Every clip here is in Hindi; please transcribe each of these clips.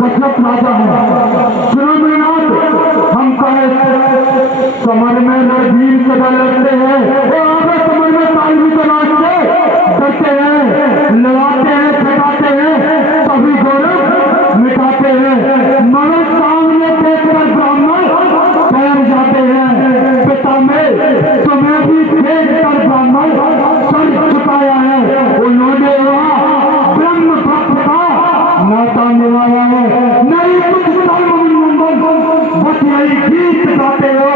दशरथ राजा है। सुनो मेरे नाथ, हम कहे समर में रणवीर सदा लड़ते हैं, वो आगे समर में तालवी तलाश के डरते हैं, लड़ाते हैं, छटाते हैं, सभी गौरव मिटाते हैं, मगर सामने देखकर ब्राह्मण ठहर जाते हैं। पिता में तुम्हें भी देख कर ब्राह्मण सर झुकाया है, उन्होंने वहाँ ब्रह्म भक्त का नाता निभाया है। नहीं कुछ बस यही गीत गाते हो,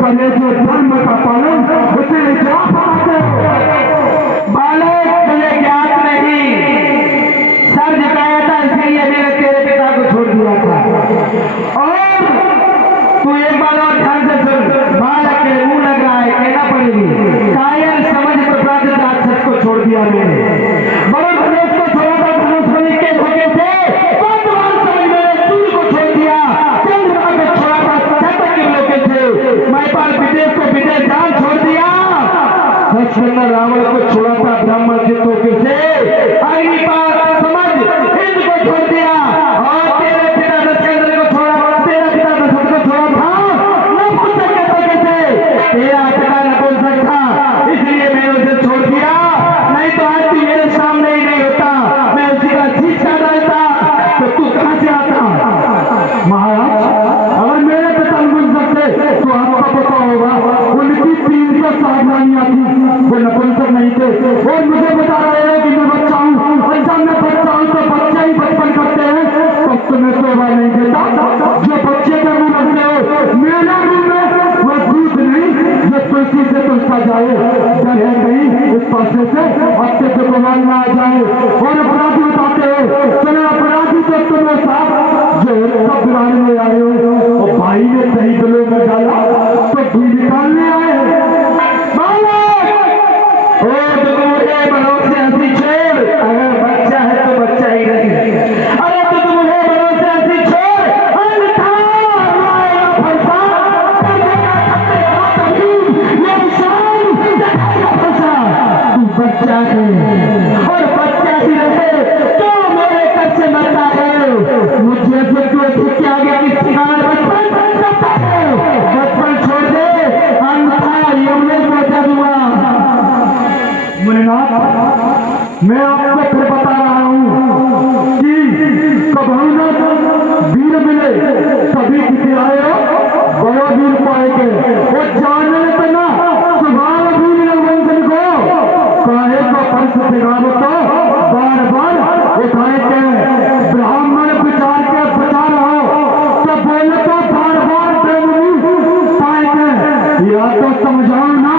पर ये जो धर्म का पालन उसे क्या पाते हो? बालक तुझे ज्ञात नहीं, सर झुकाया था इसलिए मैंने तेरे पिता को छोड़ दिया था। और तू एक बात और ध्यान से सुन, बालक के मुंह लग रहा है, कहना पड़ेगी। कायर समझ प्रसादित राक्षस को छोड़ दिया मैंने, बड़े धनुष को छोड़ा था, धनुष के धोखे से वर्तमान समझ मैंने सूर्य को छोड़ दिया, चंद्रमा को छोड़ा था, छत्र के लोके थे, महिपाल विदेश को विदेश दान छोड़ दिया, लक्ष्मण रावण को छोड़ा था ब्राह्मण के धोखे से, अग्निपात समझ हिंद को छोड़ दिया, और तेरे पिता दशरथ को छोड़ा, तेरा पिता दशरथ को छोड़ा था नपुंसक के धोखे से, तेरा पिता नपुंसक था इसलिए मैंने उसे छोड़ दिया, नहीं तो आज तू मेरे सामने ही नहीं होता, मैं उसी का शीशा डालता तो तू कहां से आता? महाराज, अगर मेरे पिता नपुंसक थे तो आपका पता होगा, उनकी 300 सावधानियां थी, वो नपुंसक नहीं थे। और मुझे बता रहे हो कि मैं बच्चा हूँ, और जब मैं बच्चा हूँ तो बच्चे ही बचपन करते हैं, तो तुम्हें शोभा नहीं देता। जो बच्चे का मुंह रखते हो मेरे मुंह में वो दूध नहीं जो तुलसी से तुलसा जाए, डर है कहीं इस पासे से अच्छे से भगवान ना आ जाए। और अपराधी बताते हो, चलो अपराधी तो तुम्हें साथ जो सब बिराने में आए हो, और भाई ने सही दिलों में डाला तो भी निकालने आए हो। भरोसे हंसी छोड़, अगर बच्चा है तो बच्चा ही रहे, अरे तो तुम मुझे भरोसे हंसी छोड़, अन्यथा रोएगा फंसा, करेगा तकलीफ, ये निशान देखेगा फंसा। तू बच्चा है और बच्चा ही रहे, तो मेरे घर से मरता है, मुझे से तू के आगे किसी का बचपन करता है, बचपन छोड़ दे, अन्यथा यमुने को बचा दूंगा। मुनिनाथ, मैं आपको फिर बता रहा हूँ कि कभी न वीर मिले सभी किसी आए हो, बड़ा वीर पाएंगे, वो जानने तो ना स्वभाव भूल वंशन को काहे का पंच बिगाड़ो तो बार बार उठाए के ब्राह्मण विचार के बचा रहो, तो बोले तो बार बार पाएंगे, या तो समझाओ ना,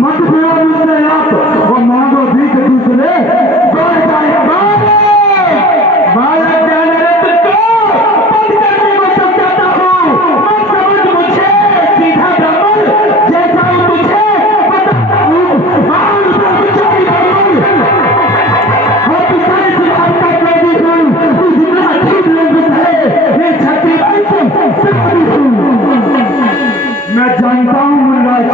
मत बोलो मुझसे आप, वो मांगो भीख दूसरे बढ़ जाए। बालक ज्ञानरत्न को बंद करने को समझाता हूँ, मत समझ मुझे सीधा ब्राह्मण जैसा हूँ, तुझे बताता हूँ ब्रह्मचारी ब्राह्मण, और पिछले सुधार का कैदी हूँ, तू जितना ठीक लंबित है, मैं छठी बाई हूँ। मैं जानता हूँ मुन्नाज,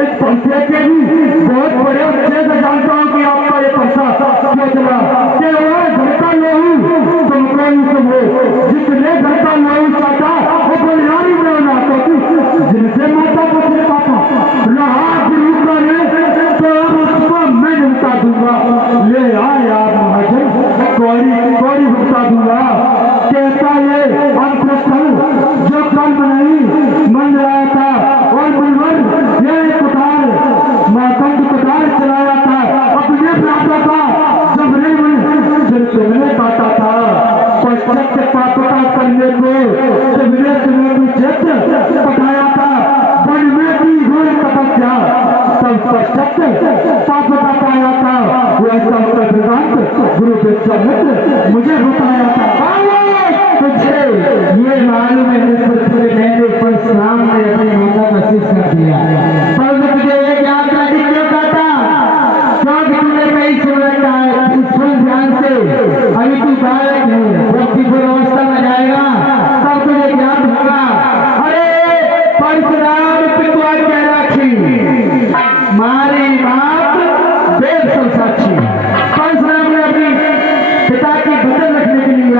इस पंथे के भी बहुत बड़े अच्छे से जानता हूँ कि आपका ये पंथा क्यों चला, कि वो घर का लोहू तुमको ही तुम हो, जितने घर का लोहू चाहता वो बलिहारी बनाना, क्योंकि जिनसे माता पुत्र पापा रहा गुरु का रे, तो अब उसको मैं भुगता दूंगा। ले आए आप महाजन, कौड़ी भुगता दूंगा। कहता ये अंतस्थल जो कल नहीं मन रहा था, और बुलवर ये कुठार मातंग कुठार चलाया था, अपने प्राप्त था जब सिर तुमने काटा था, पश्चात पापता करने को तुमने चेत पठाया था, वन में की घोर तपस्या तब पश्चात पापता पाया था, वैसा सिद्धांत गुरु विश्वामित्र मुझे बताया था। तुझे ये मालूम है मैंने परशुराम ने अपनी माता का शीश कर दिया, पर तुझे ये याद नहीं क्यों कहता, क्योंकि तुमने कहीं सुन रखा है, सुन ध्यान से, अभी तू बालक है, जब किशोर अवस्था में जाएगा तब तुझे ज्ञान होगा। अरे परशुराम पितुआ कह राखी, मारी बात वेद सब साक्षी, परशुराम ने अपनी पिता की बदल रखने के लिए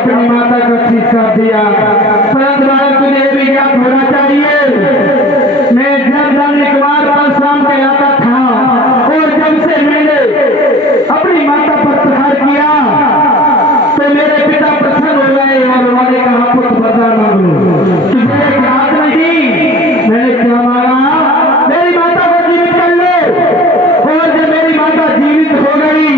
अपनी माता को ठीक कर दिया, परंतु बालक तुझे भी ज्ञात होना चाहिए, मैं जब कुमार परशुराम कहलाता था और जब से मैंने अपनी माता पर प्रहार किया तो मेरे पिता प्रसन्न हो गए और उन्होंने कहा पुत्र वरदान मांग लो। तुझे ज्ञात नहीं मैंने क्या मांगा, मेरी माता को जीवित कर लो, और जब मेरी माता जीवित हो गई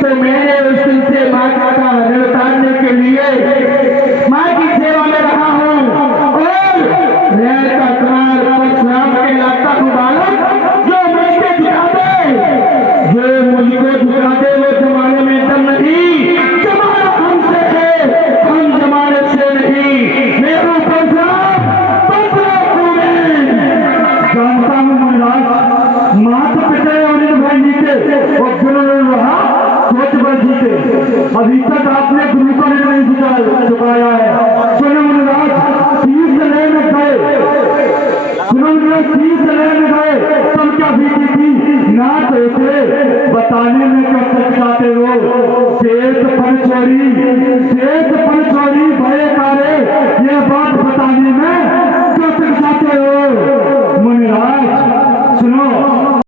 तो मैंने उस दिन से माँ का ऋण उतारने के लिए माँ की सेवा में रहा हूँ और रहता कुमार परशुराम कहलाता हूँ बालक, जो मुझको झुका दे, जो मुझको झुका दे वो जमाने में दम नहीं, जमाना हमसे है, हम जमाने से नहीं, मेरा परशुराम जानता हूँ महाराज, माता पिता और इन भाई जीते और गुरु रहा सोच बल जीते, अभी तक आपने गुरु को नहीं चुकाया है। सुनो महाराज, तीस ले में गए, सुनो महाराज, तीस ले में गए तब क्या बीती थी ना, तो उसे बताने में कब तक जाते हो, पेट पर छोड़ी